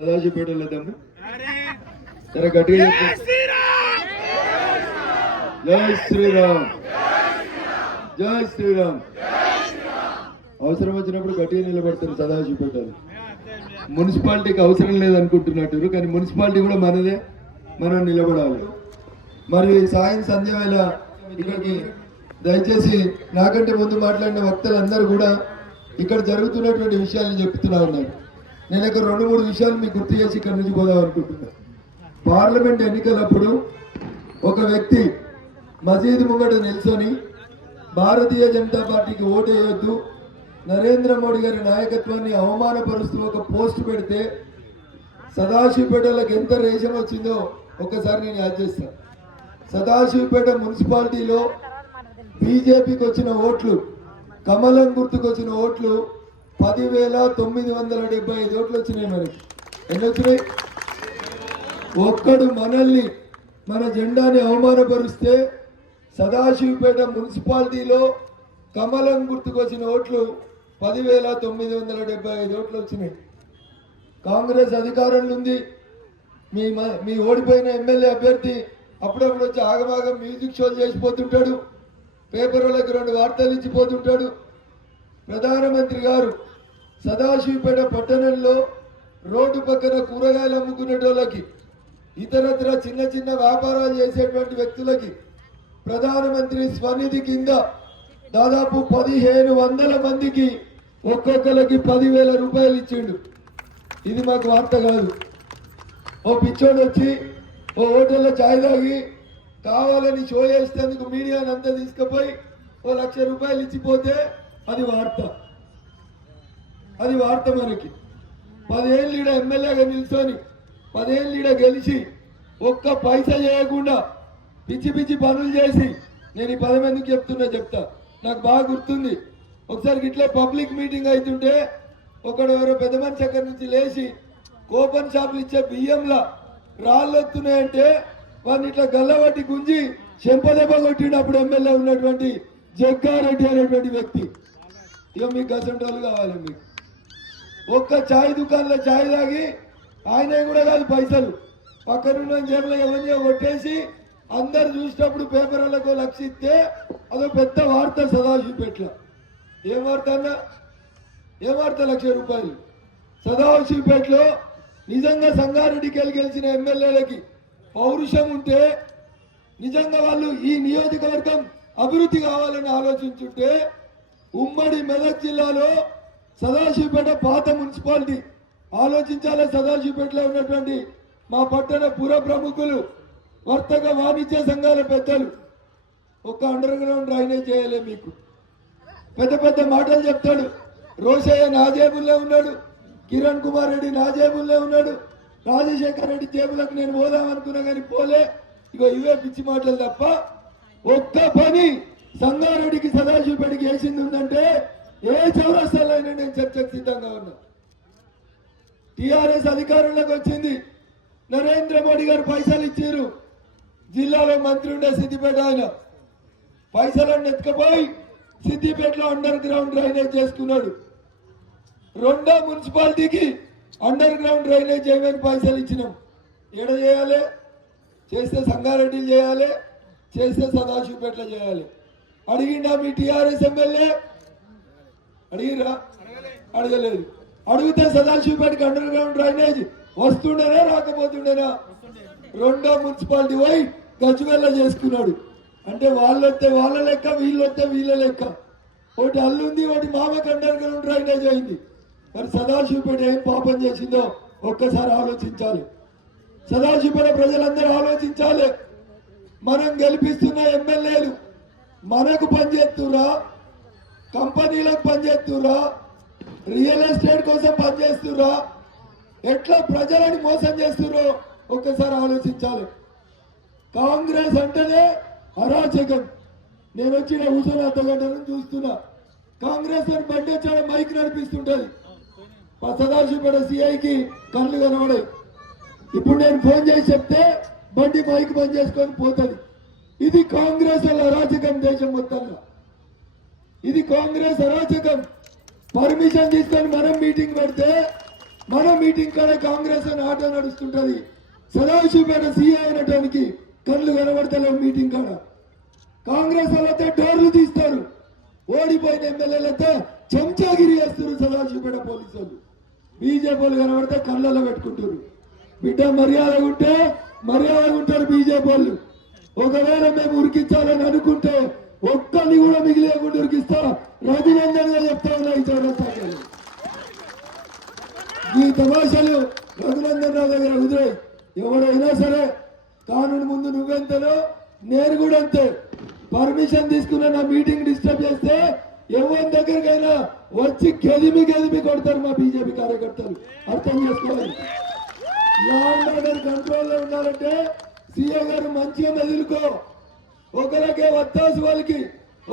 సదాశివపేటలో దమ్ము సరే గట్టిగా చెప్పు. జై శ్రీరామ్, జై శ్రీరామ్. అవసరం వచ్చినప్పుడు గట్టిగా నిలబడతారు సదాశివపేటలో. మున్సిపాలిటీకి అవసరం లేదనుకుంటున్నట్టు, కానీ మున్సిపాలిటీ కూడా మనదే, మనం నిలబడాలి. మరి సాయం సంధ్య వేళ ఇక్కడికి దయచేసి నాకంటే ముందు మాట్లాడిన వక్తలందరూ కూడా ఇక్కడ జరుగుతున్నటువంటి విషయాలను చెప్తున్నా ఉన్నారు. నేను ఇక్కడ 2-3 విషయాలు మీకు గుర్తు చేసి ఇక్కడి నుంచి పోదాం అనుకుంటున్నాను. పార్లమెంట్ ఎన్నికలప్పుడు ఒక వ్యక్తి మసీదు ముంగట నిల్చొని భారతీయ జనతా పార్టీకి ఓటు వేయొద్దు, నరేంద్ర మోడీ గారి నాయకత్వాన్ని అవమానపరుస్తూ ఒక పోస్ట్ పెడితే సదాశివపేటలకు ఎంత రేషం వచ్చిందో ఒక్కసారి నేను యాద్ చేస్తాను. సదాశివపేట మున్సిపాలిటీలో బీజేపీకి వచ్చిన ఓట్లు, కమలం గుర్తుకు వచ్చిన ఓట్లు 10,975 ఓట్లు వచ్చినాయి. మనకి ఎన్ని వచ్చినాయి? ఒక్కడు మనల్ని, మన జెండాని అవమానపరుస్తే సదాశివపేట మున్సిపాలిటీలో కమలం గుర్తుకు వచ్చిన ఓట్లు 10,975 ఓట్లు వచ్చినాయి. కాంగ్రెస్ అధికారంలో ఉంది. మీ ఓడిపోయిన ఎమ్మెల్యే అభ్యర్థి అప్పుడప్పుడు వచ్చి ఆగమాగం మ్యూజిక్ షోలు చేసిపోతుంటాడు, పేపర్లకు 2 వార్తలు ఇచ్చిపోతుంటాడు. ప్రధానమంత్రి గారు సదాశివపేట పట్టణంలో రోడ్డు పక్కన కూరగాయలు అమ్ముకునేటోళ్ళకి, ఇతరత్ర చిన్న చిన్న వ్యాపారాలు చేసేటువంటి వ్యక్తులకి ప్రధానమంత్రి స్వనిధి కింద దాదాపు 1,500 మందికి ఒక్కొక్కరికి 10,000 రూపాయలు ఇచ్చిండు. ఇది మాకు వార్త కాదు. ఓ పిచ్చోడు వచ్చి ఓ హోటల్లో ఛాయ్ తాగి కావాలని షో చేసేందుకు మీడియాని అంతా తీసుకుపోయి 1,00,000 రూపాయలు ఇచ్చిపోతే అది వార్త. అది వార్త. మనకి 10 ఏళ్ళు ఈడ ఎమ్మెల్యేగా నిల్చొని 10 ఏళ్ళు ఈడ గెలిచి ఒక్క పైసా చేయకుండా పిచ్చి పిచ్చి పనులు చేసి, నేను ఈ పదం ఎందుకు చెప్తా, నాకు బాగా గుర్తుంది. ఒకసారి ఇట్లా పబ్లిక్ మీటింగ్ అవుతుంటే ఒకడు ఎవరో పెద్ద మనిషి అక్కడి నుంచి లేచి కోపన్ షాపులు ఇచ్చే బియ్యంలా రాళ్ళు వస్తున్నాయంటే వాడిని ఇట్లా గల్లబట్టి గుంజి చెంపదెబ్బ కొట్టిండు అప్పుడు ఎమ్మెల్యే ఉన్నటువంటి జగ్గారెడ్డి అనేటువంటి వ్యక్తి. ఇక మీకు గసంటోళ్ళు కావాలి. మీకు ఒక్క ఛాయ్ దుకాణంలో ఛాయ్ తాగి ఆయన కూడా కాదు పైసలు పక్కనున్న జేబులో ఎవరిని కొట్టేసి అందరు చూసినప్పుడు పేపర్లకు 1,00,000 ఇస్తే అదో పెద్ద వార్త సదాశివపేటలో. ఏం వార్త అన్నా? ఏం వార్త? 1,00,000 రూపాయలు. సదాశివపేటలో నిజంగా సంగారెడ్డికి గెలిచిన ఎమ్మెల్యేలకి పౌరుషం ఉంటే, నిజంగా వాళ్ళు ఈ నియోజకవర్గం అభివృద్ధి కావాలని ఆలోచించుంటే, ఉమ్మడి మెదక్ జిల్లాలో సదాశివపేట పాత మున్సిపాలిటీ ఆలోచించాలి. సదాశివపేటలో ఉన్నటువంటి మా పట్టణ పుర ప్రముఖులు, వర్తక వాణిజ్య సంఘాల పెద్దలు ఒక్క అండర్ గ్రౌండ్ డ్రైనేజ్ చేయలే. మీకు పెద్ద పెద్ద మాటలు చెప్తాడు. రోషయ్య నా జేబుల్లో ఉన్నాడు, కిరణ్ కుమార్ రెడ్డి నా జేబుల్లో ఉన్నాడు, రాజశేఖర్ రెడ్డి జేబులకు నేను పోదామనుకున్నా కానీ పోలే. ఇగో ఇవే పిచ్చి మాటలు తప్ప ఒక్క పని సంగారెడ్డికి సదాశివపేటకి వేసింది ఉందంటే ఏ చౌరస్తాలో అయినా నేను చర్చకు సిద్ధంగా ఉన్నా. టీఆర్ఎస్ అధికారంలోకి వచ్చింది, నరేంద్ర మోడీ గారు పైసలు ఇచ్చారు. జిల్లాలో మంత్రి ఉండే సిద్దిపేట, ఆయన పైసలను ఎత్తుకపోయి సిద్దిపేటలో అండర్ గ్రౌండ్ డ్రైనేజ్ చేసుకున్నాడు. 2వ మున్సిపాలిటీకి అండర్ గ్రౌండ్ డ్రైనేజ్ చేయమని పైసలు ఇచ్చినాం. ఏడ చేయాలి? చేస్తే సంగారెడ్డిలు చేయాలి, చేస్తే సదాశివపేటలో చేయాలి. అడిగిండా మీ టీఆర్ఎస్ ఎమ్మెల్యే? అడిగిరా? అడగలేదు. అడిగితే సదాశివపేటకి అండర్ గ్రౌండ్ డ్రైనేజ్ వస్తుండేనా రాకపోతుండేనా? 2వ మున్సిపాలిటీ పోయి గజ్వేల్ చేసుకున్నాడు. అంటే వాళ్ళొస్తే వాళ్ళ లెక్క, వీళ్ళొస్తే వీళ్ళ లెక్క. ఒకటి అల్లుంది, ఒకటి మామకి అండర్ గ్రౌండ్ డ్రైనేజ్ అయింది. మరి సదాశివపేట ఏం పాపం చేసిందో ఒక్కసారి ఆలోచించాలి. సదాశివపేట ప్రజలందరూ ఆలోచించాలి. మనం గెలిపిస్తున్న ఎమ్మెల్యేలు మనకు పనిచేస్తురా, కంపెనీలకు పనిచేస్తురా, రియల్ ఎస్టేట్ కోసం పనిచేస్తురా, ఎట్లా ప్రజలని మోసం చేస్తురో ఒక్కసారి ఆలోచించాలి. కాంగ్రెస్ అంటేనే అరాచకం. నేను వచ్చిన హుసేన్ అర్ధగంట నుంచి చూస్తున్నా. కాంగ్రెస్ అని బండి వచ్చాడు, మైక్ నడిపిస్తుంటది. సదాశివపేట సిఐకి కళ్ళు కనబడాయి. ఇప్పుడు నేను ఫోన్ చేసి చెప్తే బండి మైక్ బంద్ చేసుకొని పోతుంది. ఇది కాంగ్రెస్ అరాచకం దేశం మొత్తంలో. ఇది కాంగ్రెస్ అరాచకం. పర్మిషన్ తీసుకొని మనం మీటింగ్ పెడితే మన మీటింగ్ కాడ కాంగ్రెస్ అని ఆటో నడుస్తుంటది. సదాశివపేట సీఏ అయినటానికి కళ్ళు కనబడతలేవు మీటింగ్ కాడ. కాంగ్రెస్ వాళ్ళతో డోర్లు తీస్తారు, ఓడిపోయిన ఎమ్మెల్యేలతో చెంచాగిరి చేస్తారు సదాశివపేట పోలీసు వాళ్ళు. బీజేపీ వాళ్ళు కనబడితే కళ్ళలో పెట్టుకుంటారు. బిడ్డ మర్యాద ఉంటే మర్యాద ఉంటారు బీజేపీ వాళ్ళు. ఒకవేళ మేము ఉరికించాలని అనుకుంటే ఒక్కరిని కూడా మిగిలేకుండా ఉరికిస్తా. రఘునందన్ గా చెప్తా ఉన్నా ఈ చౌరస్తాలు. ఈ తమాషాలు రఘునందన్ రావు దగ్గర కుదిరాయి. ఎవడైనా సరే కానూని ముందు నువ్వెంతనో నేను కూడా అంతే. పర్మిషన్ తీసుకున్న నా మీటింగ్ డిస్టర్బ్ చేస్తే ఎవరి దగ్గరికైనా వచ్చి గెదిమి కొడతారు మా బీజేపీ కార్యకర్తలు. అర్థం చేసుకోవాలి. లా అండ్ ఆర్డర్ కంట్రోల్లో ఉండాలంటే సీఏ గారు మంచిగా మెదులుకో. ఒకరికే వత్తాసు వాళ్ళకి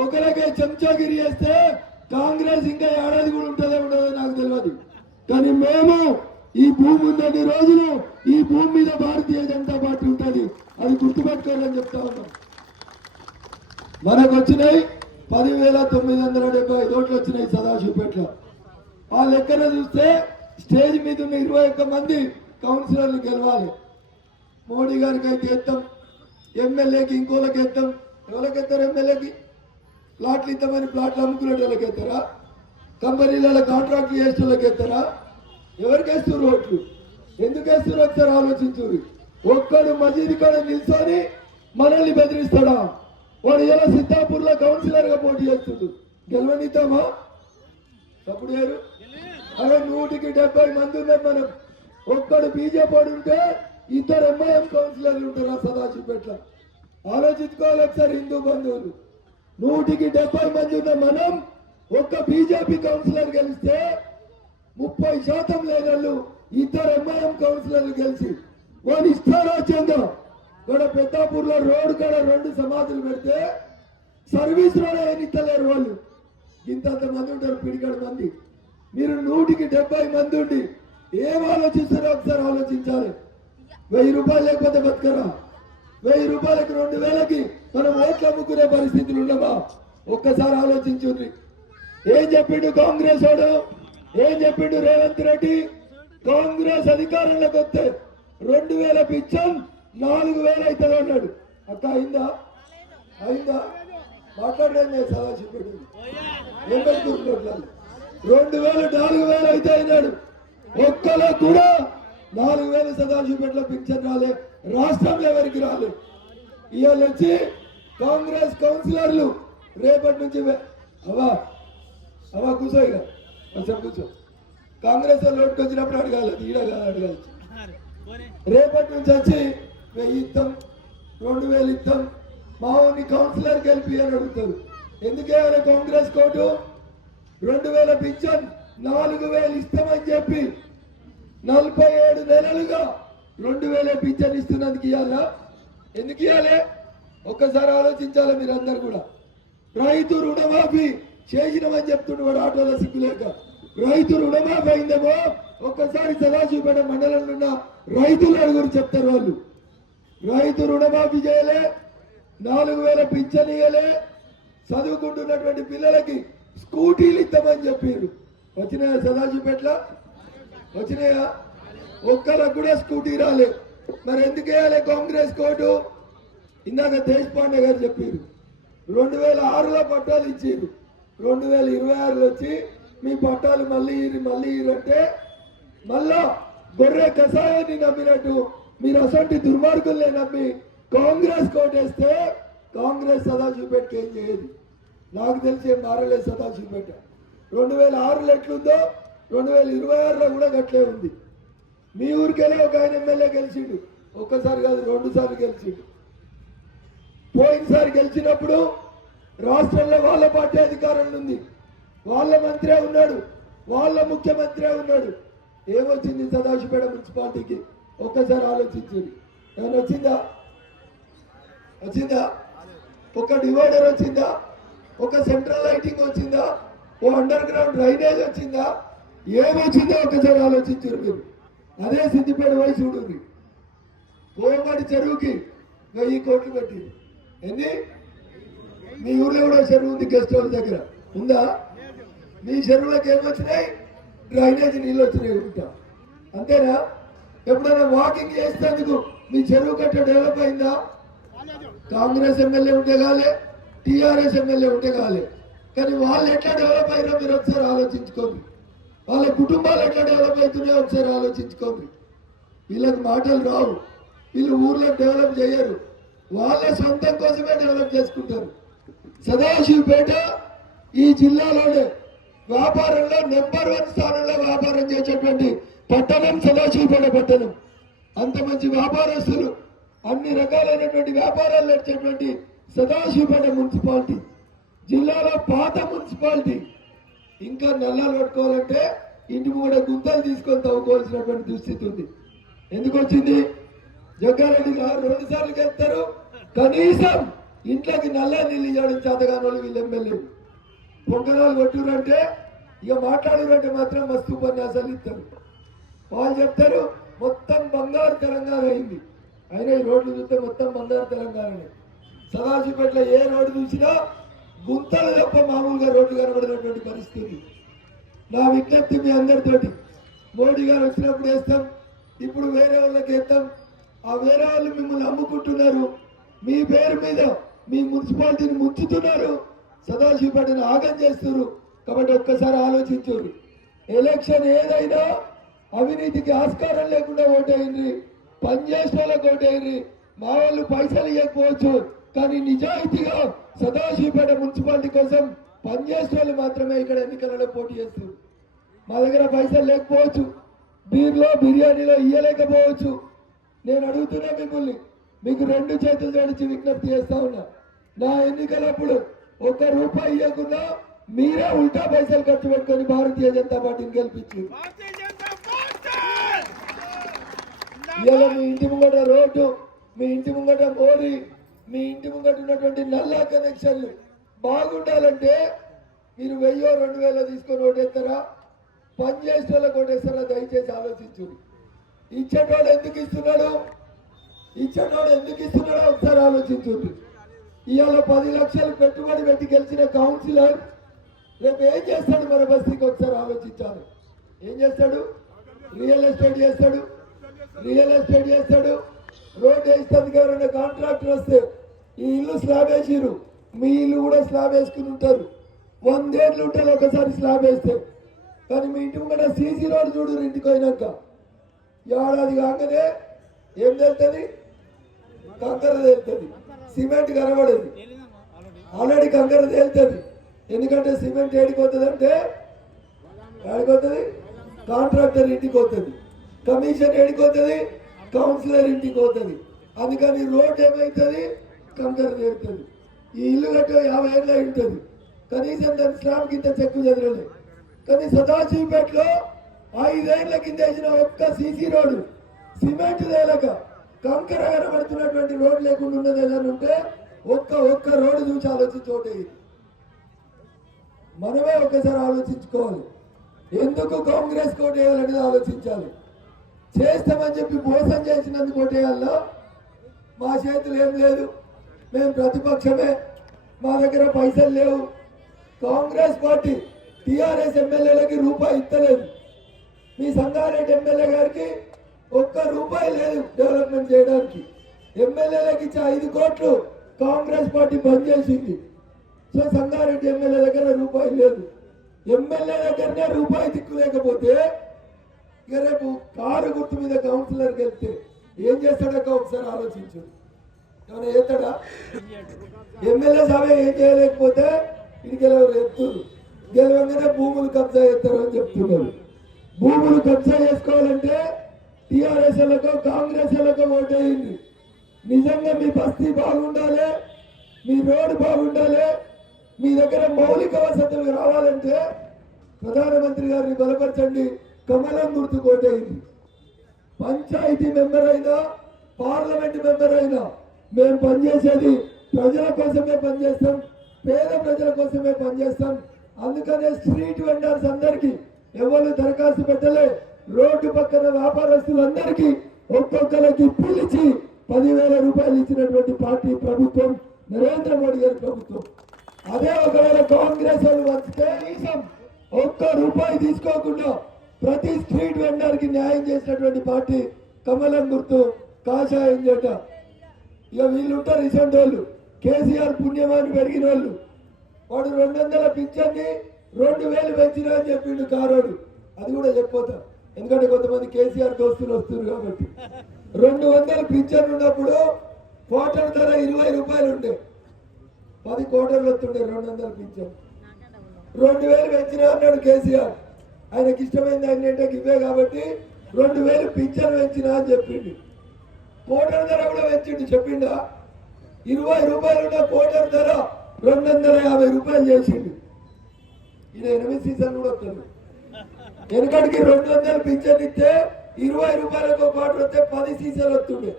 ఒకరికే చెంచాగిరి చేస్తే కాంగ్రెస్ ఇంకా ఏడాది కూడా ఉంటుందో ఉండదో నాకు తెలియదు. కానీ మేము ఈ భూమి ఉన్నన్ని రోజులు ఈ భూమి మీద భారతీయ జనతా పార్టీ ఉంటుంది. అది గుర్తుపెట్టుకోవాలని చెప్తా ఉన్నాం. మనకు వచ్చినాయి 10,975 ఓట్లు వచ్చినాయి సదాశివపేటలో. ఆ లెక్కన చూస్తే స్టేజ్ మీద ఉన్న 21 మంది కౌన్సిలర్లు గెలవాలి. మోడీ గారికి అయితే ఎత్తాం, ఎమ్మెల్యేకి ఇంకోళ్ళకి ఎత్తాం. ఎవరికి ఎత్తారు? ఎమ్మెల్యేకి ప్లాట్లు ఇద్దామని ప్లాట్లు అమ్ముకునే వాళ్ళకి ఎత్తారా? కంపెనీలలో కాంట్రాక్ట్లు చేసే వాళ్ళకి ఎత్తారా? ఎవరికి వేస్తారు ఓట్లు? ఎందుకు వేస్తారు ఒకసారి ఆలోచించురు. ఒక్కడు మసీదు కాడ నిల్చొని మనల్ని బెదిరిస్తాడా? వాడు ఎలా సిద్ధాపూర్ లో కౌన్సిలర్ గా పోటీ చేస్తుండు, గెలవనిద్దామా? తప్పుడు గారు అరే 170 మంది ఉన్నాం మనం. ఒక్కడు బీజేపీ ఉంటే 2 ఎంఐఎం కౌన్సిలర్లు ఉంటారు ఆ సదాశివపేట. ఆలోచించుకోవాలి ఒకసారి హిందూ బంధువులు. 170 మంది ఉన్న మనం ఒక్క బీజేపీ కౌన్సిలర్ గెలిస్తే 30% లేనళ్ళు 2 ఎంఐఎం కౌన్సిలర్లు గెలిచి వాడు ఇష్టారాజ్యంగా ఇక్కడ పెద్దాపూర్ లో రోడ్డు కాడ 2 సమాధులు పెడితే సర్వీస్ రోడ్ ఏమి ఇస్తలేరు వాళ్ళు. ఇంతంత మంది ఉంటారు, పిడికడు మంది. మీరు 170 మంది ఉండి ఏం ఆలోచిస్తారో ఒకసారి ఆలోచించాలి. 1000 రూపాయలు లేకపోతే బతకరా? 1000 రూపాయలకి 2000కి మనం ఓట్లు అమ్ముకునే పరిస్థితులు ఉన్నామా? ఒక్కసారి ఆలోచించుండ్రి. ఏం చెప్పిండు కాంగ్రెస్ వాడు? ఏం చెప్పిండు రేవంత్ రెడ్డి? కాంగ్రెస్ అధికారంలోకి వస్తే 2000 పింఛన్ 4000 అవుతుంది అన్నాడు. అక్క అయిందా? అయిందా? మాట్లాడలేదు సదాశివపేట. ఏం పెట్టుకుంటున్నారు? 2000 4000 అయితే అయినాడు. ఒక్కలో కూడా 4000 సదాశివపేటలో పింఛన్ రాలే. రాష్ట్రంలో ఎవరికి రాలే. ఇవాళ వచ్చి కాంగ్రెస్ కౌన్సిలర్లు రేపటి నుంచి అవా కూర్చో, ఇక కొంచెం కూర్చో. కాంగ్రెస్ వాళ్ళు ఓటుకు వచ్చినప్పుడు అడగాలి, ఈడ కాదు అడగాలి. రేపటి నుంచి వచ్చి 1000 ఇస్తాం, 2000 ఇస్తాం, మా ఊరిని కౌన్సిలర్ గెలిపి అని అడుగుతారు. ఎందుకే కాంగ్రెస్ కోర్టు 2000 పింఛన్ 4000 ఇస్తామని చెప్పి 47 నెలలుగా 2000 పింఛన్ ఇస్తున్నందుకు ఇవ్వాలా? ఎందుకు ఇవ్వాలి? ఒక్కసారి ఆలోచించాలి మీరందరూ కూడా. రైతు రుణమాఫీ చేసినామని చెప్తుండేవాడు ఆటోలో సిగ్గులేక. రైతు రుణమాఫీ అయిందేమో ఒక్కసారి సదాశివపేట మండలంలో ఉన్న రైతుల గురించి చెప్తారు వాళ్ళు. రైతు రుణమాఫీ చేయలే, 4000 పింఛన్ ఇవ్వలే, చదువుకుంటున్నటువంటి పిల్లలకి స్కూటీలు ఇస్తామని చెప్పారు. వచ్చినాయా సదాశివపేటలో? వచ్చినాయా? ఒక్కరికి కూడా స్కూటీ రాలే. మరి ఎందుకు వేయాలి కాంగ్రెస్ కోర్టు? ఇందాక దేశపాండే గారు చెప్పారు 2006లో పట్టాలు ఇచ్చారు. 2026లో వచ్చి మీ పట్టాలు మళ్ళీ అంటే మళ్ళా గొర్రె కషాయాన్ని నమ్మినట్టు మీరు అసంటి దుర్మార్గుల్ని నమ్మి కాంగ్రెస్ కోటేస్తే కాంగ్రెస్ సదాశివపేటకి ఏం చేయదు. నాకు తెలిసి ఏం మారలేదు సదాశివపేట. 2006లో ఎట్లుందో 2026లో కూడా గట్లే ఉంది. మీ ఊరికెళ్ళి ఒక ఆయన ఎమ్మెల్యే గెలిచిండు. ఒక్కసారి కాదు 2 సార్లు గెలిచిండు. పోయినసారి గెలిచినప్పుడు రాష్ట్రంలో వాళ్ళ పార్టీ అధికారంలో ఉంది, వాళ్ళ మంత్రే ఉన్నాడు, వాళ్ళ ముఖ్యమంత్రే ఉన్నాడు. ఏమొచ్చింది సదాశివపేట మున్సిపాలిటీకి? ఒక్కసారి ఆలోచించింది. ఏమైనా వచ్చిందా? ఒక డివైడర్ వచ్చిందా? ఒక సెంట్రల్ లైటింగ్ వచ్చిందా? ఓ అండర్ గ్రౌండ్ డ్రైనేజ్ వచ్చిందా? ఏమొచ్చిందో ఒక్కసారి ఆలోచించారు మీరు. అదే సిద్దిపేట వయసు ఉంటుంది. కోమటి చెరువుకి 1000 కోట్లు పెట్టింది. ఎన్ని? మీ ఊర్లో కూడా చెరువు ఉంది, గెస్ట్ హౌస్ దగ్గర ఉందా? మీ చెరువులకు ఏమొచ్చినాయి? డ్రైనేజ్ నీళ్ళు వచ్చినాయి ఉంటా. అంతేనా? ఎప్పుడైనా వాకింగ్ చేసేందుకు మీ చెరువు కట్ట డెవలప్ అయిందా? కాంగ్రెస్ ఎమ్మెల్యే ఉంటే కాలే, టీఆర్ఎస్ ఎమ్మెల్యే ఉంటే కాలే. కానీ వాళ్ళు ఎట్లా డెవలప్ అయినా మీరు ఒకసారి ఆలోచించుకోండి. వాళ్ళ కుటుంబాలు ఎట్లా డెవలప్ అవుతున్నాయో ఒకసారి ఆలోచించుకోండి. వీళ్ళకి మాటలు రావు, వీళ్ళు ఊర్లకు డెవలప్ చేయరు, వాళ్ళ సొంతం కోసమే డెవలప్ చేసుకుంటారు. సదాశివపేట ఈ జిల్లాలోనే వ్యాపారంలో నెంబర్ 1 స్థానంలో వ్యాపారం చేసేటువంటి పట్టణం సదాశివపేట పట్టణం. అంత మంచి వ్యాపారస్తులు, అన్ని రకాలైనటువంటి వ్యాపారాలు నడిచేటువంటి సదాశివపేట మున్సిపాలిటీ జిల్లాలో పాత మున్సిపాలిటీ. ఇంకా నల్లాలు పట్టుకోవాలంటే ఇంటి కూడా గుంతలు తీసుకొని తవ్వుకోవాల్సినటువంటి దుస్థితి ఉంది. ఎందుకు వచ్చింది? జగ్గారెడ్డి గారు 2 సార్లు గెలుస్తారు, కనీసం ఇంట్లోకి నల్ల నీళ్ళు ఇవ్వడం చేతగాని వాళ్ళు వీళ్ళు ఎమ్మెల్యేలు. పొంగనాలు కొట్టురంటే ఇక మాట్లాడారంటే మాత్రం మస్తు ఉపన్యాసాలు ఇస్తారు. వాళ్ళు చెప్తారు మొత్తం బంగారు తెలంగాణ అయింది. అయినా ఈ రోడ్లు చూస్తే మొత్తం బంగారు తెలంగాణనే. సదాశివపేటలో ఏ రోడ్డు చూసినా గుంతలు తప్ప మామూలుగా రోడ్డు కనబడినటువంటి పరిస్థితి. నా విజ్ఞప్తి మీ అందరితోటి, మోడీ గారు వచ్చినప్పుడు వేస్తాం, ఇప్పుడు వేరే వాళ్ళకి వేస్తాం. ఆ వేరే వాళ్ళు మిమ్మల్ని అమ్ముకుంటున్నారు, మీ పేరు మీద మీ మున్సిపాలిటీని ముంచుతున్నారు, సదాశివపేటను ఆగం చేస్తున్నారు. కాబట్టి ఒక్కసారి ఆలోచించారు. ఎలక్షన్ ఏదైనా అవినీతికి ఆస్కారం లేకుండా ఓటేయండి, పనిచేసిన వాళ్ళకి ఓటేయండి. మా వాళ్ళు పైసలు ఇవ్వకపోవచ్చు, కానీ నిజాయితీగా సదాశివపేట మున్సిపాలిటీ కోసం పనిచేసే వాళ్ళు మాత్రమే ఇక్కడ ఎన్నికలలో పోటీ చేస్తారు. మా దగ్గర పైసలు లేకపోవచ్చు, బీర్లో బిర్యానీలో ఇయ్యలేకపోవచ్చు. నేను అడుగుతున్నా మిమ్మల్ని, మీకు 2 చేతులు జోడించి విజ్ఞప్తి చేస్తా ఉన్నా. నా ఎన్నికలప్పుడు 1 రూపాయి ఇవ్వకుండా మీరే ఉల్టా పైసలు ఖర్చు పెట్టుకొని భారతీయ జనతా పార్టీని గెలిపించారు. ఇవాళ మీ ఇంటి ముంగట రోడ్డు, మీ ఇంటి ముంగట మోరీ, మీ ఇంటి ముంగట ఉన్నటువంటి నల్లా కనెక్షన్లు బాగుండాలంటే మీరు 1000-2000 తీసుకొని ఓటేస్తారా? పని చేసే వాళ్ళకి ఓటేస్తారా? దయచేసి ఆలోచించు. ఇచ్చేటోడు ఎందుకు ఇస్తున్నాడు, ఇచ్చేటోడు ఎందుకు ఇస్తున్నాడో ఒకసారి ఆలోచించు. ఇవాళ 10 లక్షలు పెట్టుబడి పెట్టి గెలిచిన కౌన్సిలర్ రేపు ఏం చేస్తాడు మన బస్తీకి ఒకసారి ఆలోచించాలి. ఏం చేస్తాడు? రియల్ ఎస్టేట్ చేస్తాడు, రియల్ ఎస్టేట్ చేస్తాడు. రోడ్డు వేస్తుంది ఎవరైనా కాంట్రాక్టర్ వస్తే ఈ ఇల్లు స్లాబ్ వేసిరు, మీ ఇల్లు కూడా స్లాబ్ వేసుకుని ఉంటారు. 100 ఏళ్ళు ఉంటుంది ఒకసారి స్లాబ్ వేస్తే. కానీ మీ ఇంటి ముంగట సీసీ రోడ్ చూడు, ఇంటికి పోయినాక ఏడాది కాగానే ఏం తెలుస్తుంది? కంకర తేలుతుంది, సిమెంట్ కనబడేది. ఆల్రెడీ కంకర తేలుతుంది. ఎందుకంటే సిమెంట్ ఏడిపోతుంది అంటే ఏడిపోతుంది, కాంట్రాక్టర్ ఇంటికి పోతుంది. కమిషన్ ఏడిపోతుంది, కౌన్సిలర్ ఇంటికి పోతుంది. అందుకని రోడ్ ఏమవుతుంది? కంకర తేలుతుంది. ఈ ఇల్లు కట్టే 50 ఏళ్ళ ఉంటుంది, కనీసం దాని స్లాబ్ కింద చెక్కు చెదరలేదు. కానీ సదాశివపేటలో 5 ఏళ్ల కింద వేసిన ఒక్క సీసీ రోడ్డు సిమెంట్ తేలక కంకర కనబడుతున్నటువంటి రోడ్డు లేకుండా ఉన్నది ఏదైనా ఉంటే ఒక్క రోడ్డు చూసి ఆలోచించి ఓటేది. మనమే ఒక్కసారి ఆలోచించుకోవాలి. ఎందుకు కాంగ్రెస్ ఓటేయాలనేది ఆలోచించాలి. చేస్తామని చెప్పి మోసం చేసినందుకు ఓటేయాలో? మా చేతులు ఏం లేదు, మేము ప్రతిపక్షమే, మా దగ్గర పైసలు లేవు. కాంగ్రెస్ పార్టీ టీఆర్ఎస్ ఎమ్మెల్యేలకి రూపాయి ఇస్తలేదు. మీ సంగారెడ్డి ఎమ్మెల్యే గారికి 1 రూపాయి లేదు డెవలప్మెంట్ చేయడానికి. ఎమ్మెల్యేలకు ఇచ్చే 5 కోట్లు కాంగ్రెస్ పార్టీ బంద్ చేసింది. సో సంగారెడ్డి ఎమ్మెల్యే దగ్గర రూపాయి లేదు. ఎమ్మెల్యే దగ్గరనే రూపాయి దిక్కు లేకపోతే ఇక రేపు కారు గుర్తు మీద కౌన్సిలర్కి వెళ్తే ఏం చేస్తాడో ఒకసారి ఆలోచించు. ఏమైనా చేస్తాడా? ఎమ్మెల్యే సభ ఏం చేయలేకపోతే ఇది ఎత్తురు, గెలవగానే భూములు కబ్జా చేస్తారు అని చెప్తున్నారు. భూములు కబ్జా చేసుకోవాలంటే టీఆర్ఎస్ లకు కాంగ్రెస్ లకు ఓటేయండి. నిజంగా మీ బస్తీ బాగుండాలి, మీ రోడ్డు బాగుండాలి, మీ దగ్గర మౌలిక వసతులు రావాలంటే ప్రధానమంత్రి గారిని బలపరచండి, కమలం గుర్తు కోటేయండి. పంచాయతీ మెంబర్ అయినా పార్లమెంట్ మెంబర్ అయినా మేము పనిచేసేది ప్రజల కోసమే పనిచేస్తాం, పేద ప్రజల కోసమే పనిచేస్తాం. అందుకనే స్ట్రీట్ వెండర్స్ అందరికీ ఎవరు దరఖాస్తు పెట్టలే. రోడ్డు పక్కన వ్యాపారస్తులందరికీ ఒక్కొక్కరికి పిలిచి 10,000 రూపాయలు ఇచ్చినటువంటి పార్టీ ప్రభుత్వం నరేంద్ర మోడీ గారి ప్రభుత్వం. అదే ఒకవేళ కాంగ్రెస్ వాళ్ళు వస్తే కనీసం 1 రూపాయి తీసుకోకుండా ప్రతి స్ట్రీట్ వెండర్ కి న్యాయం చేసినటువంటి పార్టీ కమలం గుర్తు కాషాయం జెండ. ఇక వీళ్ళు ఉంటారు ఇసంటి వాళ్ళు, కేసీఆర్ పుణ్యమాన్ని పెరిగిన వాళ్ళు. వాడు 200 పింఛన్ని 2000 పెంచినా అని చెప్పిండు కారోడు. అది కూడా చెప్పొద్దా, ఎందుకంటే కొంతమంది కేసీఆర్ దోస్తులు వస్తున్నారు కాబట్టి. 200 పింఛన్ ఉన్నప్పుడు క్వార్టర్ ధర 20 రూపాయలు ఉండే, 10 క్వార్టర్లు వస్తుండే 200 పింఛన్. 2000 పెంచినా అన్నాడు కేసీఆర్. ఆయనకి ఇష్టమైంది ఏంటంటే ఇవే కాబట్టి 2000 పింఛన్ పెంచినా అని చెప్పిండు. క్వార్టర్ ధర కూడా పెంచిండు, చెప్పిండా? 20 రూపాయలు ఉన్న క్వార్టర్ ధర 250 రూపాయలు చేసిండు. ఇది 8 సీజన్ కూడా వస్తుంది. వెనకడికి 200 పింఛన్ ఇస్తే 20 రూపాయలకు క్వార్టర్ వస్తే 10 సీజన్లు వస్తుండే.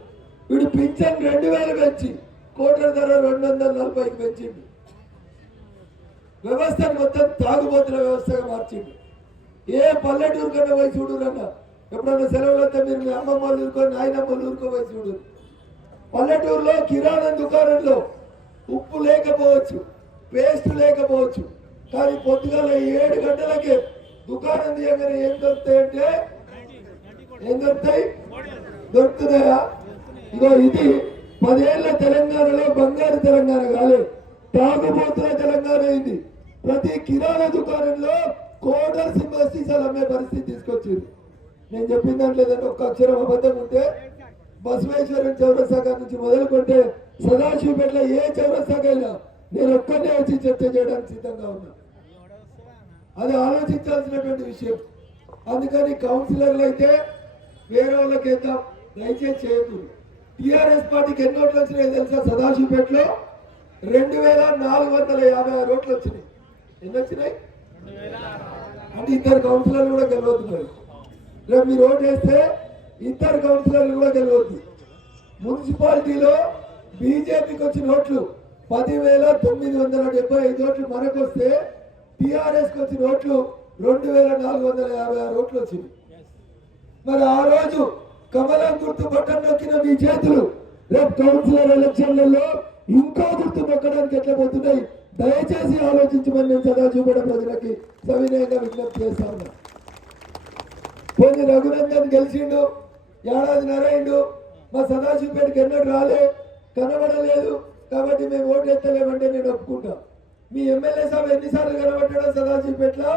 వీడు పింఛన్ 2000 పెంచి క్వార్టర్ ధర 240కి పెంచిండు. వ్యవస్థను మొత్తం తాగుబోతుల వ్యవస్థగా మార్చిండు. ఏ పల్లెటూరు కన్నా పోయి చూడురన్న, ఎప్పుడన్నా సెలవులు వస్తే మీరు మీ అమ్మమ్మ వాళ్ళు ఊరుకో, నాయనమ్మ వాళ్ళు ఊరుకో పోయి చూడు. పల్లెటూరులో కిరాణా దుకాణంలో ఉప్పు లేకపోవచ్చు, పేస్ట్ లేకపోవచ్చు, కానీ పొద్దుగాల 7 గంటలకే దుకాణం తీయగానే ఏం దొరుకుతాయంటే ఏం దొరుకుతాయి? దొరుకుతున్నాయా? ఇగో ఇది 10 ఏళ్ల తెలంగాణలో బంగారు తెలంగాణ కాదు, తాగుబోతుల తెలంగాణ అయింది. ప్రతి కిరాణా దుకాణంలో కోటర్ సింబల్ అమ్మే పరిస్థితి తీసుకొచ్చింది. నేను చెప్పిన దాంట్లో ఏదైనా ఒక్క అక్షరం అబద్ధం ఉంటే బసవేశ్వరం చౌరస్తా నుంచి మొదలుకుంటే సదాశివపేటలో ఏ చౌరస్తాకైనా నేను ఒక్కనే వచ్చి చర్చ చేయడానికి సిద్ధంగా ఉన్నా. అది ఆలోచించాల్సినటువంటి విషయం. అందుకని కౌన్సిలర్లు అయితే వేరే వాళ్ళకి వేద్దాం, దయచేసి చేయదు. టీఆర్ఎస్ పార్టీకి ఎన్ని ఓట్లు వచ్చినాయి తెలుసా? సదాశివపేటలో 2456 ఓట్లు వచ్చినాయి. ఎన్ని వచ్చినాయి అంటే 2 కౌన్సిలర్లు కూడా గెలవద్దు. రేపు మీరు ఓటు వేస్తే 2 కౌన్సిలర్లు కూడా గెలవద్దు. మున్సిపాలిటీలో బీజేపీకి వచ్చిన ఓట్లు 10,975 ఓట్లు మనకు వస్తే టిఆర్ఎస్ కి వచ్చిన ఓట్లు 2456 ఓట్లు వచ్చింది. మరి ఆ రోజు కమలం గుర్తు బటన్ నొక్కిన మీ చేతులు రేపు కౌన్సిలర్ ఎలక్షన్లలో ఇంకో గుర్తు నొక్కడానికి ఎట్లా పోతున్నాయి? దయచేసి ఆలోచించమని నేను సదాశివపేట ప్రజలకి సవినయంగా విజ్ఞప్తి చేస్తా ఉన్నా. కొన్ని రఘునందన్ గెలిచిండు, ఏడాదిన్నర అయిండు, మా సదాశివపేటకి ఎన్నడూ రాలే, కనబడలేదు, కాబట్టి మేము ఓటు ఎత్తలేమంటే నేను ఒప్పుకుంటా. మీ ఎమ్మెల్యే సభ ఎన్నిసార్లు కనబడ్డాడో సదాశివపేటలో?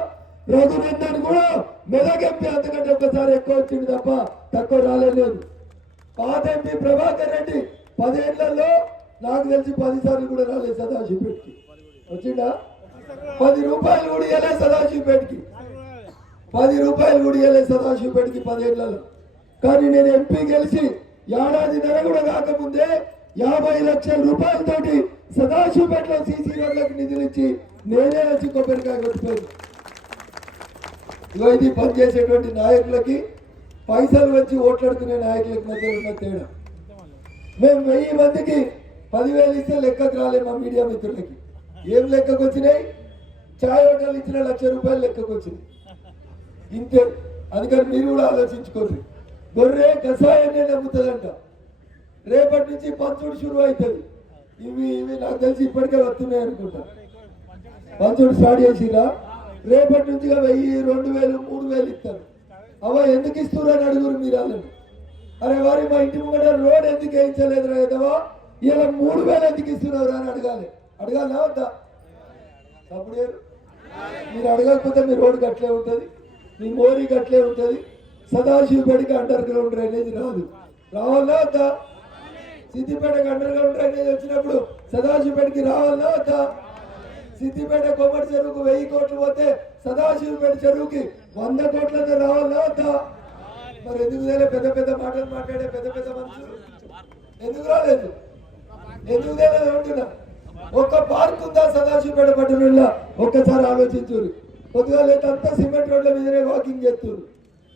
రఘునందన్ కూడా మెదక్ ఎంపీ అంతకంటే ఒక్కసారి ఎక్కువ వచ్చింది తప్ప తక్కువ రాలేదు. పాత ఎంపీ ప్రభాకర్ రెడ్డి 10 ఏళ్లలో నాకు తెలిసి 10 సార్లు కూడా రాలేదు సదాశివపేటకి. వచ్చిందా? 10 రూపాయలు కూడా ఇవ్వలేదు సదాశివపేటకి, 10 రూపాయలు కూడా ఇవ్వలేదు సదాశివపేటకి 10 ఏళ్లలో. కానీ నేను ఎంపీ గెలిచి ఏడాదిన్నర కూడా కాకముందే 50 లక్షల రూపాయలతోటి సదాశివపేటలో సీసీ రోడ్లకు నిధులు ఇచ్చి నేనే వచ్చి కొబ్బరికాయ కొట్టిపోయింది. ఇది పనిచేసేటువంటి నాయకులకి పైసలు వచ్చి ఓట్లాడుకునే నాయకులకి మధ్య ఉన్న తేడా. మేము 1000 మందికి 10,000 ఇస్తే లెక్కకు రాలే మా మీడియా మిత్రులకి. ఏం లెక్కకు వచ్చినాయి? ఛాయ్ హోటల్ ఇచ్చిన 1,00,000 రూపాయలు లెక్కకు వచ్చింది. ఇంతే. అందుకని మీరు కూడా ఆలోచించుకోండి. గొర్రె కషాయాన్ని నమ్ముతుందంట. రేపటి నుంచి పంచుడు షురు అవుతుంది. ఇవి నాకు తెలిసి ఇప్పటికే వస్తున్నాయి అనుకుంటా. పంచుడు స్టార్ట్ చేసిరా? రేపటి నుంచి 1000, 2000, 3000 ఇస్తారు. అవ ఎందుకు ఇస్తున్నారు అని అడుగురు మీరు వాళ్ళని. అరే వారి మా ఇంటి ముంగట రోడ్ ఎందుకు వేయించలేదు రైతవా, ఇలా 3000 ఎందుకు ఇస్తున్నారు అని అడగాలి. అడగాలా వద్దా? అప్పుడు మీరు అడగకపోతే మీ రోడ్డు గట్లే ఉంటుంది, మీ మోరీ గట్లే ఉంటుంది. సదాశివపేటకి అండర్ గ్రౌండ్ డ్రైనేజ్ రాదు. రావాలా వద్దా? సిద్దిపేటకి అండర్ గ్రౌండ్ డ్రైనేజ్ వచ్చినప్పుడు సదాశివపేటకి రావాలా వద్దా? సిద్దిపేట కొమ్మటి చెరువుకు 1000 కోట్లు పోతే సదాశివపేట చెరువుకి 100 కోట్లతో రావాలా వద్దా? మరి ఎందుకు పెద్ద పెద్ద మాటలు మాట్లాడే పెద్ద పెద్ద మనుషులు ఎందుకు రాలేదు? ఎందుకు అంటున్నా. ఒక్క పార్క్ ఉందా సదాశివపేట పట్టణంలో? ఒక్కసారి ఆలోచించురు. కొద్దిగా లేదంతా సిమెంట్ రోడ్ల మీదనే వాకింగ్ చేస్తున్నారు.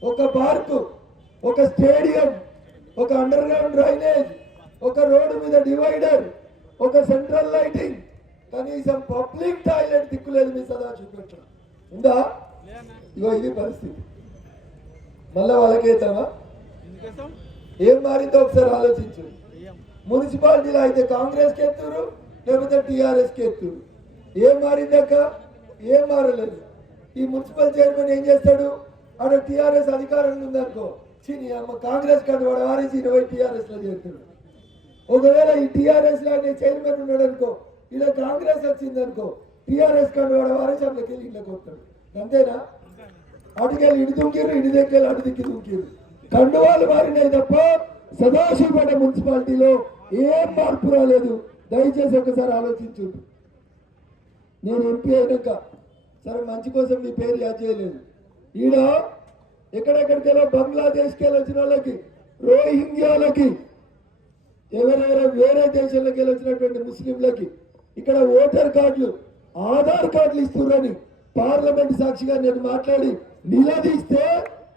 ఒక పార్కు, ఒక స్టేడియం, ఒక అండర్ గ్రౌండ్ డ్రైనేజ్, ఒక రోడ్డు మీద డివైడర్, ఒక సెంట్రల్ లైటింగ్, కనీసం పబ్లిక్ టాయిలెట్ దిక్కులేదు మీ సదాశివపేట ఉందా? ఇగో ఇది పరిస్థితి. మళ్ళా వాళ్ళకేతామా? ఏం మారిందో ఒకసారి ఆలోచించు. మున్సిపాలిటీలో అయితే కాంగ్రెస్కి ఎత్తురు, లేకపోతే టీఆర్ఎస్కి ఎత్తురు. ఏం మారిందాక? ఏం మారలేదు. ఈ మున్సిపల్ చైర్మన్ ఏం చేస్తాడు? ఆడ టీఆర్ఎస్ అధికారంలో ఉందనుకో, చీని అమ్మ కాంగ్రెస్ కార్డు వాడు వారేసి 20 టీఆర్ఎస్ లో చేరుతున్నాడు. ఒకవేళ ఈ టీఆర్ఎస్ లో చైర్మన్ ఉన్నాడు అనుకో, ఇలా కాంగ్రెస్ వచ్చిందనుకో, టీఆర్ఎస్ కార్డు వాడు వారేసి అందులోకి వెళ్ళి ఇళ్ళకి వస్తాడు. అంతేనా? అటుకెళ్ళి ఇటు దుంకిరు, ఇటు దగ్గర అటు దిక్కి దుంకిరు. కండువాలు మారినాయి తప్ప సదాశివపేట మున్సిపాలిటీలో ఏం మార్పు రాలేదు. దయచేసి ఒకసారి ఆలోచించండి. నేను ఎంపీ అయినాక సరే మంచి కోసం మీ పేరు యాద్ చేయలేదు. ఈడ ఎక్కడెక్కడికెళ్ళో బంగ్లాదేశ్కి వెళ్ళి వచ్చిన వాళ్ళకి, రోహింగ్యాలకి, ఎవరెవరో వేరే దేశాలకు వెళ్ళి వచ్చినటువంటి ముస్లింలకి ఇక్కడ ఓటర్ కార్డులు, ఆధార్ కార్డులు ఇస్తున్నారని పార్లమెంట్ సాక్షిగా నేను మాట్లాడి నిలదీస్తే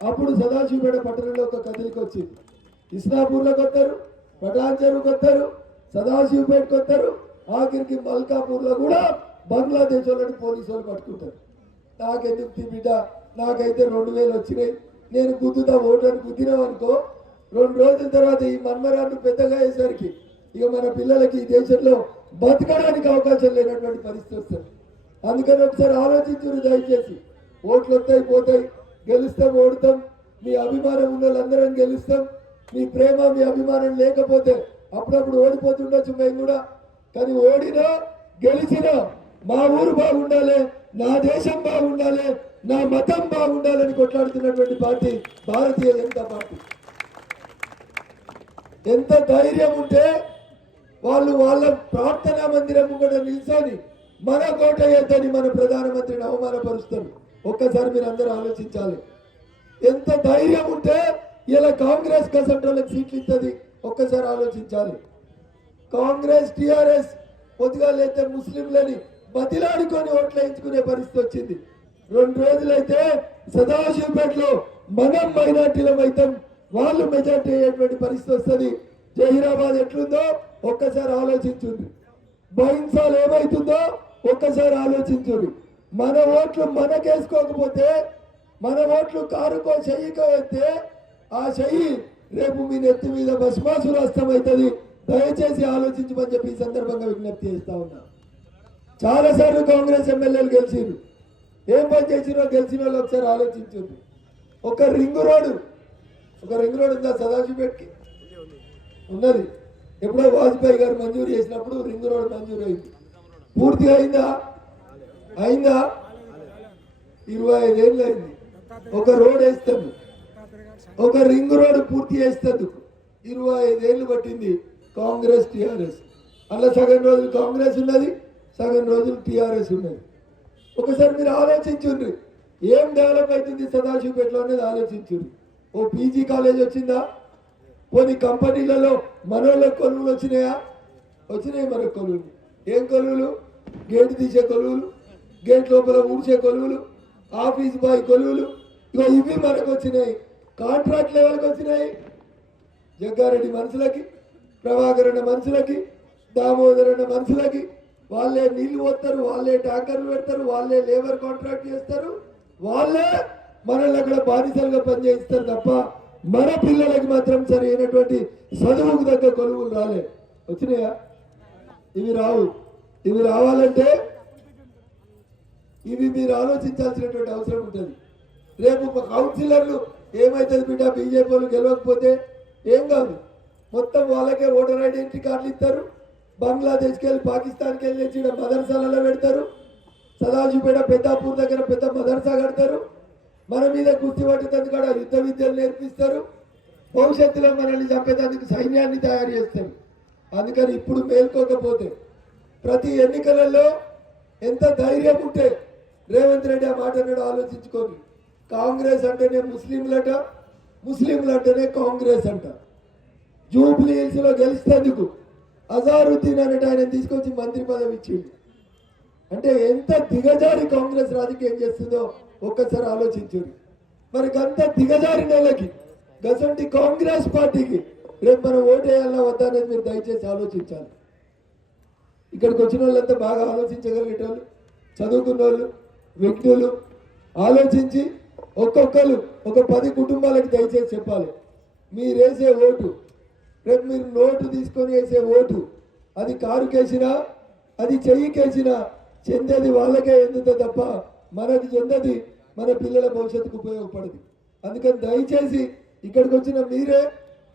అప్పుడు సదాశివపేట పట్టణంలో ఒక కదిలికి వచ్చింది. ఇస్లాపూర్లోకి వస్తారు, పటాన్ చెరువుకి వస్తారు, సదాశివపేటకి వస్తారు, ఆఖరికి మల్కాపూర్లో కూడా బంగ్లాదేశ్ వాళ్ళని పోలీసు వాళ్ళు పట్టుకుంటారు. నాకెందుకు బిడ్డ, నాకైతే 2000 వచ్చినాయి, నేను గుద్దుతా ఓటర్ని గుద్దినాం అనుకో, 2 రోజుల తర్వాత ఈ మన్మరాన్ని పెద్దగా అయ్యేసరికి ఇక మన పిల్లలకి ఈ దేశంలో బతకడానికి అవకాశం లేనటువంటి పరిస్థితి వస్తుంది. అందుకని ఒకసారి ఆలోచించురు దయచేసి. ఓట్లు వస్తాయి పోతాయి, గెలుస్తాం ఓడుతాం, మీ అభిమానం ఉన్న వాళ్ళందరం గెలుస్తాం. మీ ప్రేమ మీ అభిమానం లేకపోతే అప్పుడప్పుడు ఓడిపోతుండొచ్చు మేము కూడా. కానీ ఓడినా గెలిచినా మా ఊరు బాగుండాలి, నా దేశం బాగుండాలి, నా మతం బాగుండాలని కొట్లాడుతున్నటువంటి పార్టీ భారతీయ జనతా పార్టీ. ఎంత ధైర్యం ఉంటే వాళ్ళు వాళ్ళ ప్రార్థనా మందిరం కూడా నిల్చొని మన కోట ఎద్దని మన ప్రధానమంత్రిని అవమానపరుస్తారు. ఒక్కసారి మీరు అందరూ ఆలోచించాలి. ఎంత ధైర్యం ఉంటే ఇలా కాంగ్రెస్ కసంట్రోలకు సీట్లు ఇస్తుంది. ఒక్కసారి ఆలోచించాలి. కాంగ్రెస్ టిఆర్ఎస్ పొద్దుగా లేతే ముస్లింలని బతిలాడుకొని ఓట్లు వేయించుకునే పరిస్థితి వచ్చింది. 2 రోజులైతే సదాశివపేటలో మనం మైనార్టీలం అయితాం, వాళ్ళు మెజార్టీ అయ్యేటువంటి పరిస్థితి వస్తుంది. జహీరాబాద్ ఎట్లుందో ఒక్కసారి ఆలోచించుంది. బైన్సాల్ ఏమైతుందో ఒక్కసారి ఆలోచించుంది. మన ఓట్లు మనకేసుకోకపోతే, మన ఓట్లు కారుకో చెయ్యికో అయితే ఆ చెయ్యి రేపు మీ నెత్తి మీద భస్మాసురాస్తం అవుతుంది. దయచేసి ఆలోచించమని చెప్పి ఈ సందర్భంగా విజ్ఞప్తి చేస్తా ఉన్నా. చాలాసార్లు కాంగ్రెస్ ఎమ్మెల్యేలు గెలిచిరు, ఏం పని చేసిరో గెలిచిన వాళ్ళు ఒకసారి ఆలోచించండి. ఒక రింగ్ రోడ్ ఉందా సదాశివపేటకి? ఉన్నది. ఎప్పుడో వాజ్పేయి గారు మంజూరు చేసినప్పుడు రింగ్ రోడ్ మంజూరు అయింది. పూర్తిగా అయిందా? 25 ఏళ్ళు అయింది. ఒక రోడ్ వేస్తాము, ఒక రింగ్ రోడ్ పూర్తి చేస్తేందుకు 25 ఏళ్ళు పట్టింది కాంగ్రెస్ టిఆర్ఎస్. అలా సగం రోజులు కాంగ్రెస్ ఉన్నది, సగం రోజులు టిఆర్ఎస్ ఉన్నది. ఒకసారి మీరు ఆలోచించుండ్రి, ఏం డెవలప్ అవుతుంది సదాశివపేటలో అనేది ఆలోచించుండ్రి. ఓ పీజీ కాలేజ్ వచ్చిందా? పోనీ కంపెనీలలో మనోళ్ళ కొలువులు వచ్చినాయా? వచ్చినాయి. మన కొలువులు ఏం కొలువులు? గేటు తీసే కొలువులు, గేట్ లోపల ఊడ్చే కొలువులు, ఆఫీస్ బాయ్ కొలువులు, ఇక ఇవి మనకు వచ్చినాయి. కాంట్రాక్ట్ లెవెల్కి వచ్చినాయి. జగ్గారెడ్డి మనుషులకి, ప్రభాకర్ అన్న మనుషులకి, దామోదర్ అన్న మనుషులకి వాళ్ళే నీళ్లు పోస్తారు, వాళ్ళే ట్యాంకర్లు పెడతారు, వాళ్ళే లేబర్ కాంట్రాక్ట్ చేస్తారు, వాళ్ళే మనల్ని అక్కడ బానిసలుగా పనిచేయిస్తారు తప్ప మన పిల్లలకి మాత్రం సరి అయినటువంటి చదువుకు తగ్గ కొలువులు రాలే. వచ్చినాయా? ఇవి రావు. ఇవి రావాలంటే ఇవి మీరు ఆలోచించాల్సినటువంటి అవసరం ఉంటుంది. రేపు కౌన్సిలర్లు ఏమవుతుంది బిడ్డ, బీజేపీ వాళ్ళు గెలవకపోతే ఏం కాదు, మొత్తం వాళ్ళకే ఓటర్ ఐడెంటిటీ కార్డులు ఇస్తారు. బంగ్లాదేశ్కి వెళ్ళి పాకిస్తాన్కి వెళ్ళి తెచ్చి మదర్సాలలో పెడతారు. సదాశివపేట పెద్దాపూర్ దగ్గర పెద్ద మదర్సా కడతారు. మన మీద కుస్తీ పట్టేందుకు కూడా యుద్ధ విద్యలు నేర్పిస్తారు. భవిష్యత్తులో మనల్ని చంపేందుకు సైన్యాన్ని తయారు చేస్తారు. అందుకని ఇప్పుడు మేల్కోకపోతే ప్రతి ఎన్నికలలో ఎంత ధైర్యం ఉంటే రేవంత్ రెడ్డి ఆ మాట అన్నాడు ఆలోచించుకోండి. కాంగ్రెస్ అంటేనే ముస్లింలట, ముస్లింలు అంటేనే కాంగ్రెస్ అంట. జూబ్లీ హిల్స్ లో గెలిస్తేందుకు అజారుద్దీన్ అనేట ఆయన తీసుకొచ్చి మంత్రి పదవి ఇచ్చిండు. అంటే ఎంత దిగజారి కాంగ్రెస్ రాజకీయం చేస్తుందో ఒక్కసారి ఆలోచించండి. మరి అంత దిగజారి నెలకి గసంటి కాంగ్రెస్ పార్టీకి రేపు మనం ఓటేయాలన్నా వద్దా అనేది మీరు దయచేసి ఆలోచించాలి. ఇక్కడికి వచ్చిన వాళ్ళంతా బాగా ఆలోచించగలిగేటోళ్ళు, చదువుకున్న వాళ్ళు, వ్యక్తులు ఆలోచించి ఒక్కొక్కరు ఒక 10 కుటుంబాలకు దయచేసి చెప్పాలి. మీరు వేసే ఓటు, రేపు మీరు నోటు తీసుకొని వేసే ఓటు, అది కారుకేసినా అది చెయ్యికేసినా చెందేది వాళ్ళకే ఎందుతో తప్ప మనకు చెందది మన పిల్లల భవిష్యత్తుకు ఉపయోగపడదు. అందుకని దయచేసి ఇక్కడికి వచ్చిన మీరే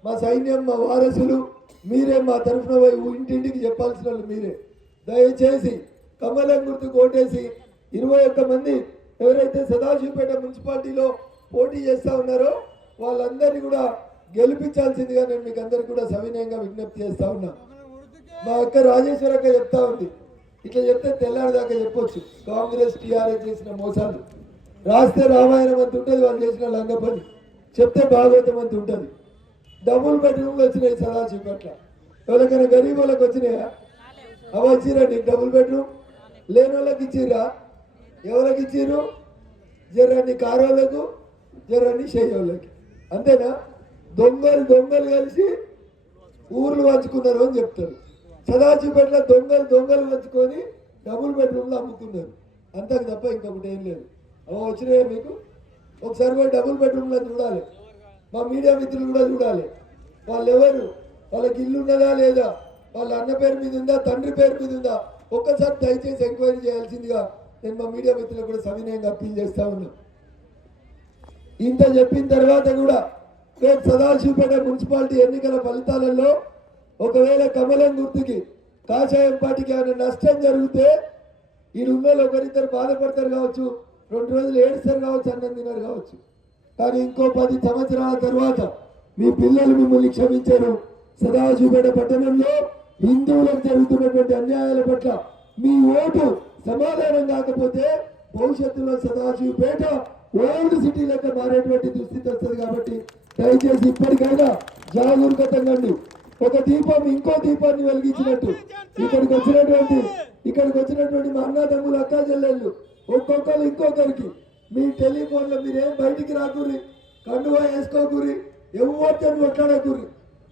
మా సైన్యం, మా వారసులు, మీరే మా తరఫున పోయి ఇంటింటికి చెప్పాల్సిన వాళ్ళు మీరే. దయచేసి కమలం గుర్తుకు ఓటేసి 21 మంది ఎవరైతే సదాశివపేట మున్సిపాలిటీలో పోటీ చేస్తూ ఉన్నారో వాళ్ళందరినీ కూడా గెలిపించాల్సిందిగా నేను మీకు అందరికీ కూడా సవినయంగా విజ్ఞప్తి చేస్తా ఉన్నా. మా అక్క రాజేశ్వర అక్క చెప్తా ఉంది, ఇట్లా చెప్తే తెల్లారిదాకా చెప్పొచ్చు కాంగ్రెస్ టీఆర్ఎస్ చేసిన మోసాలు. రాస్తే రామాయణం అంత ఉంటుంది, వాళ్ళు చేసిన లంగపని. చెప్తే భాగవతం అంత ఉంటుంది. డబుల్ బెడ్రూమ్లు వచ్చినాయి సదాశివపేట. ఎవరికైనా గరీబ్ వాళ్ళకి వచ్చినాయా? అవి వచ్చిరా నీకు డబుల్ బెడ్రూమ్? లేని వాళ్ళకి ఇచ్చిర్రా? ఎవరికి ఇచ్చిర్రు? జర్రాన్ని కారోళ్ళకు, జర్రాన్ని షేయోళ్ళకి. అంతేనా? దొంగలు కలిసి ఊర్లు పంచుకున్నారు అని చెప్తారు. సదాశివపేటలో దొంగలు పంచుకొని డబుల్ బెడ్రూమ్లు అమ్ముకున్నారు. అంతకు తప్ప ఇంకొకటి ఏం లేదు. అవి వచ్చినాయా మీకు? ఒకసారి పోయి డబుల్ బెడ్రూమ్లో చూడాలి. మా మీడియా మిత్రులు కూడా చూడాలి. వాళ్ళు ఎవరు, వాళ్ళకి ఇల్లు ఉన్నదా లేదా, వాళ్ళ అన్న పేరు మీద ఉందా, తండ్రి పేరు మీద ఉందా, ఒక్కసారి దయచేసి ఎంక్వైరీ చేయాల్సిందిగా నేను మా మీడియా మిత్రులకు కూడా సవినయంగా అప్పీల్ చేస్తా ఉన్నా. ఇంత చెప్పిన తర్వాత కూడా రేపు సదాశివపేట మున్సిపాలిటీ ఎన్నికల ఫలితాలలో ఒకవేళ కమలం గుర్తుకి కాషాయం పార్టీకి ఏమైనా నష్టం జరిగితే ఈ ఉన్న ఒకరిద్దరు బాధపడతారు కావచ్చు, 2 రోజులు ఏడుస్తారు కావచ్చు, అన్నం తిన్నారు కావచ్చు. కానీ ఇంకో 10 సంవత్సరాల తర్వాత మీ పిల్లలు మిమ్మల్ని క్షమించారు. సదాశివపేట పట్టణంలో హిందువులకు జరుగుతున్నటువంటి అన్యాయాల పట్ల మీ ఓటు సమాధానం కాకపోతే భవిష్యత్తులో సదాశివపేట ఓల్డ్ సిటీ లెక్క మారేటువంటి దుస్థితి వస్తుంది. కాబట్టి దయచేసి ఇప్పటికైనా జాగరూకతంగా ఒక దీపం ఇంకో దీపాన్ని వెలిగించినట్టు ఇక్కడికి వచ్చినటువంటి మా అన్నదమ్ములు, అక్కా చెల్లెళ్ళు ఒక్కొక్కరు ఇంకొకరికి మీ టెలిఫోన్లో మీరేం బయటికి రాకూరి, కండువా వేసుకోకూరి, ఎవరితో కొట్లాడకూరి.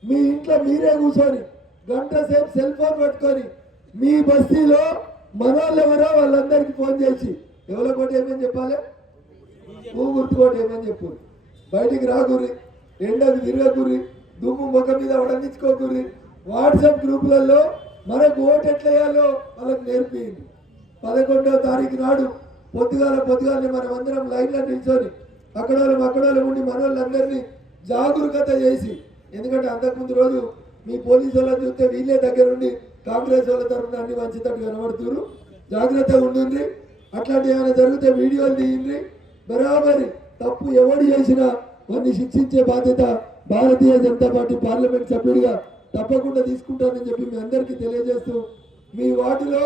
మీ ఇంట్లో మీరే కూర్చొని గంట సేపు సెల్ ఫోన్ పట్టుకొని మీ బస్తీలో మనోళ్ళు ఎవరో వాళ్ళందరికీ ఫోన్ చేసి ఎవరి కోటి ఏమని చెప్పాలి, గుర్తుకోటి ఏమని చెప్పు. బయటికి రాకూరి, ఎండకు తిరగకూరి, దుమ్ము ముఖం మీద వడనిచ్చుకోకూరి. వాట్సాప్ గ్రూపులలో మనకు ఓటు ఎట్లా వేయాలో వాళ్ళకి నేర్పింది. 11వ తారీఖు నాడు పొద్దుగాలనే మనం అందరం లైన్లో నిల్చొని అక్కడ ఉండి మన వాళ్ళందరినీ జాగరూకత చేసి, ఎందుకంటే అంతకుముందు రోజు మీ పోలీసు వాళ్ళని చూస్తే వీళ్ళే దగ్గరుండి కాంగ్రెస్ వాళ్ళ తరఫున అన్ని మంచితట్టు కనబడుతున్నారు. జాగ్రత్తగా ఉండండి. అట్లాంటి ఏమైనా జరిగితే వీడియోలు తీయండి. బరాబరి తప్పు ఎవడు చేసినా వారిని శిక్షించే బాధ్యత భారతీయ జనతా పార్టీ పార్లమెంట్ సభ్యుడిగా తప్పకుండా తీసుకుంటానని చెప్పి మీ అందరికీ తెలియజేస్తూ, మీ వాటిలో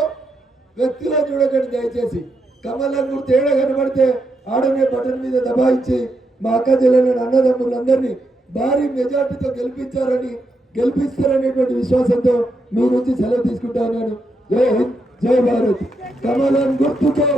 వ్యక్తిలో చూడకండి. దయచేసి కమలం గుర్తు తేడా కనబడితే ఆడనే బటన్ మీద దబాయించి మా అక్క చెల్లెలను, అన్నదమ్ములందరినీ భారీ మెజార్టీతో గెలిపిస్తారనేటువంటి విశ్వాసంతో మీ నుంచి సెలవు తీసుకుంటా ఉన్నాను. జై హింద్, జై భారత్. కమలం గుర్తుకే